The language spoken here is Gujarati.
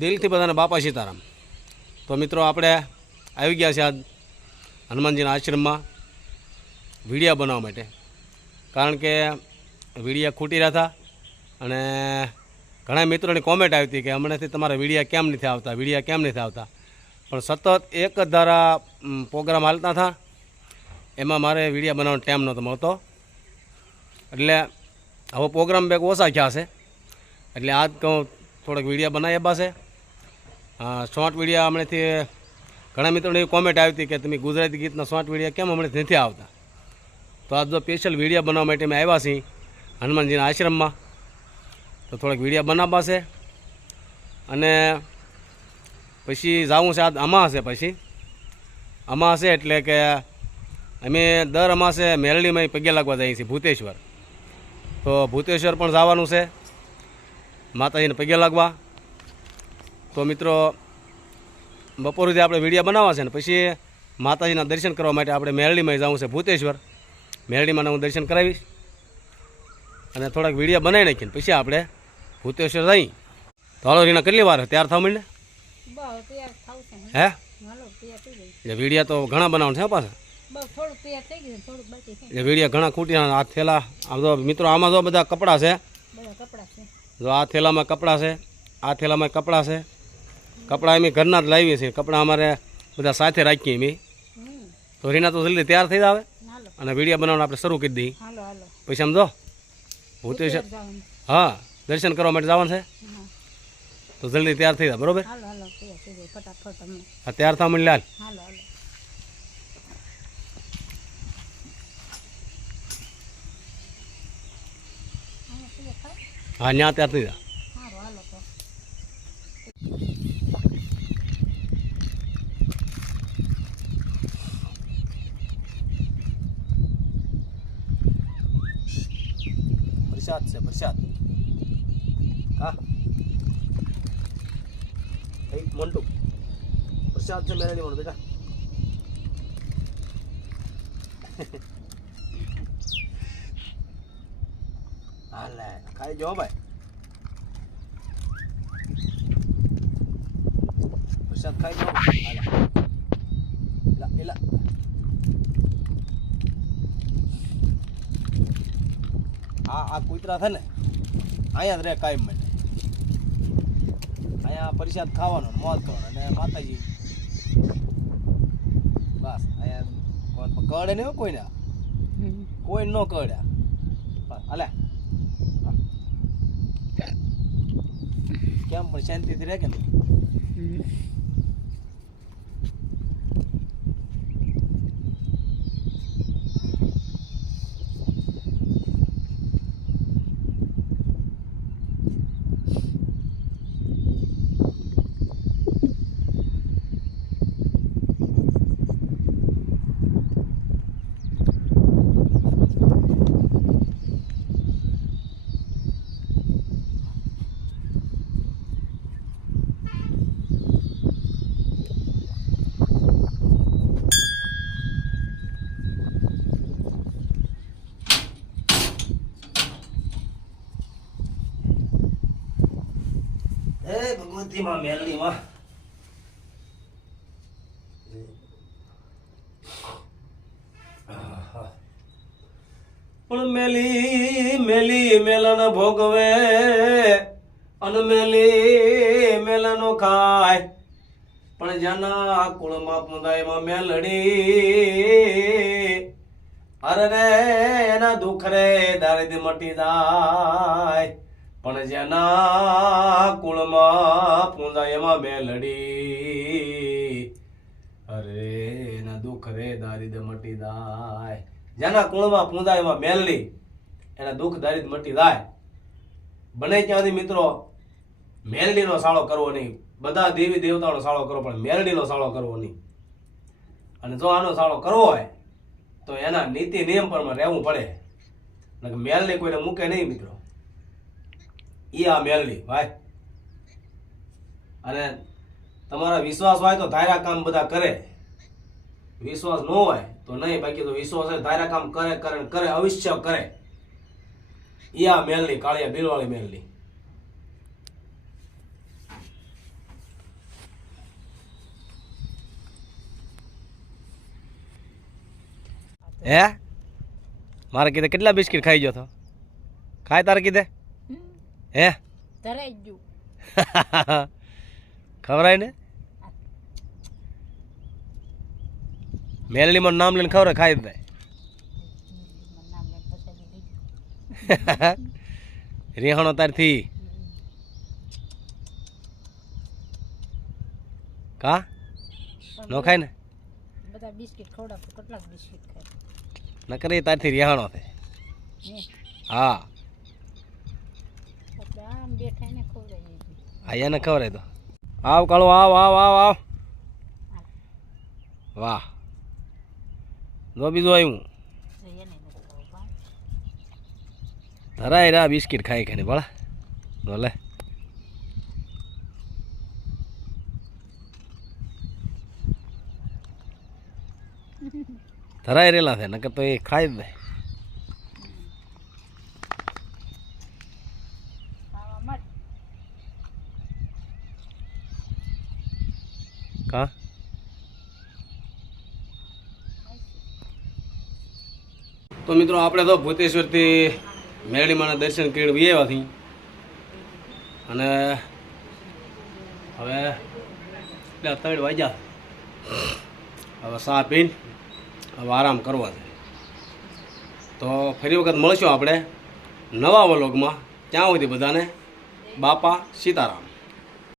દિલથી બધાને બાપા સીતારામ. તો મિત્રો આપણે આવી ગયા છે આજ હનુમાનજીના આશ્રમમાં વિડીયા બનાવવા માટે. કારણ કે વિડીયા ખૂટી રહ્યા હતા અને ઘણા મિત્રોની કોમેન્ટ આવી હતી કે હમણાંથી તમારા વિડીયા કેમ નથી આવતા, વિડીયા કેમ નથી આવતા. પણ સતત એક જ ધારા પ્રોગ્રામ હાલતા હતા. એમાં મારે વિડીયા બનાવવાનો ટાઈમ નહોતો મળતો. એટલે હવે પ્રોગ્રામ બેગ ઓછા થયા છે. એટલે આજ કહું થોડોક વિડીયા બનાવી પાસે શોર્ટ વિડીયા હમણાંથી ઘણા મિત્રોને એવી કોમેન્ટ આવી હતી કે તમે ગુજરાતી ગીતના શોર્ટ વિડીયા કેમ હમણાંથી નથી આવતા? તો આજ જો સ્પેશિયલ વિડીયા બનાવવા માટે અમે આવ્યા છીએ હનુમાનજીના આશ્રમમાં. તો થોડાક વિડીયા બનાવવા છે. અને પછી જવું છે આ અમાસે પછી. અમાસે એટલે કે અમે દર અમાસે મેરડીમાં પગે લાગવા જઈએ છીએ ભૂતેશ્વર. તો ભૂતેશ્વર પણ જવાનું છે. માતાજીને પગે લાગવા. તો મિત્રો બપોર સુધી આપણે વિડીયા બનાવવા છે ને પછી માતાજીના દર્શન કરવા માટે આપણે મેરડીમાં જવું છે ભૂતેશ્વર. મેરડીમાં હું દર્શન કરાવીશ અને થોડાક વિડીયા બનાવી નાખીને પછી આપણે ભૂતેશ્વર જઈ. તો હાલો રીના કેટલી વાર તૈયાર થવા માંડે બહુ તૈયાર થાવ છે ને હે? એટલે વીડિયો તો ઘણા બનાવવાનું છે પાછા. એટલે વીડિયા ઘણા ખૂટ્યા આ થેલા આમ તો મિત્રો આમાં જો બધા કપડાં છે. બધા કપડાં છે. જો આ થેલામાં કપડાં છે આ થેલામાં કપડાં છે. કપડાં અમે ઘરના જ લાવીએ છીએ. કપડાં અમારે બધા સાથે રાખીએ અમે. તો રીના તો જલ્દી તૈયાર થઈ જાવે. હાલો. અને વીડિયો બનાવવાનું આપણે શરૂ કરી દઈએ. પછી સમજો? ભૂતેશ્વર હા દર્શન કરવા માટે જવાનું છે. તો જલ્દી તૈયાર થઈ જાય બરોબર? હાલો તૈયાર જાય થવા મળી લાલ હા ત્યાં તૈયાર થઈ જા હાલો હાલો તો પ્રસાદ છે પ્રસાદ હા એ મોન્ટુ પ્રસાદ છે મેરે નહીં બેટા હાલે ખાઈ જો ભાઈ પ્રસાદ ખાઈ જો હાલે આ આ કૂતરા છે ને, અહીંયા જ રહે કાયમ માટે. અહીંયા પ્રસાદ ખાવાનો મોજ કરવાનો અને માતાજી. બસ, અહીંયા કળે નહીં કોઈને. કોઈ ન કળ્યા હાલે. કેમ પણ શાંતિથી રહે કે નહીં? હમ હે માં મેલની માં પણ મેલી મેલી મેલન ભોગવે, અને મેલી મેલનો ખાય. પણ જાના કુળમાં પુંદાયમાં મેલડી. અરે રે, એના દુઃખ રે દારિદ્ર મટી જાય. પણ જેના કુળમાં પૂંજા એમાં મેલડી, અરે એના દુઃખ રે દારિદ મટી જાય. જેના કુળમાં પૂંજા એમાં મેલડી, એના દુઃખ દારિદ મટી જાય. બને ત્યાંથી મિત્રો, મેલડીનો સાળો કરવો નહીં. બધા દેવી દેવતાનો સાળો કરો, પણ મેલડીનો સાળો કરવો નહીં. અને જો આનો સાળો કરવો હોય, તો એના નીતિ નિયમ પણ રહેવું પડે. મેલડી કોઈને મૂકે નહીં મિત્રો. એ આ મેલડી, ભાઈ. અને તમારા વિશ્વાસ હોય તો ધાર્યા કામ બધા કરે. વિશ્વાસ ન હોય તો નહીં, બાકી તો વિશ્વાસ હોય ધાર્યા કામ કરે કરે કરે, અવશ્ય કરે. એ આ મેલડી, કાળિયા બિલવાળી મેલડી. હે? મારે કીધે કેટલા બિસ્કિટ ખાઈ ગયો તો? ખાય તારે કીધે? હે? ધરાઈ ગયું. ખવરાય ને? મેલડીમાં નામ લઈને ખવરે ખાઈ ભાઈ. રેહાણો તારથી. કા? ન ખાય ને? બધા બિસ્કિટ ખવડાવ કેટલાક બિસ્કિટ ખાય. નકર એ તારથી રેહણો થાય. હે હા એટલે આમ બેઠા ને ખવડાવી દીધું ખબર તો. આવ કાળો, આવ આવ આવ આવ. વાહ. જો બીજું આવ્યું ધરાય રા બિસ્કિટ ખાઈ ખાને ભલા. ભલે ધરાય રેલા છે, નકર તો એ ખાઈ જ દે ખાવા માટે કા તો મિત્રો, આપણે તો ભૂતેશ્વરથી મેરડીમાના દર્શન કરીને બી અને હવે ત્રણ વાગ્યા. હવે સા પીને હવે આરામ કરવા છે. તો ફરી વખત મળશું આપણે નવા વલોગમાં. ત્યાં સુધી બધાને બાપા સીતારામ.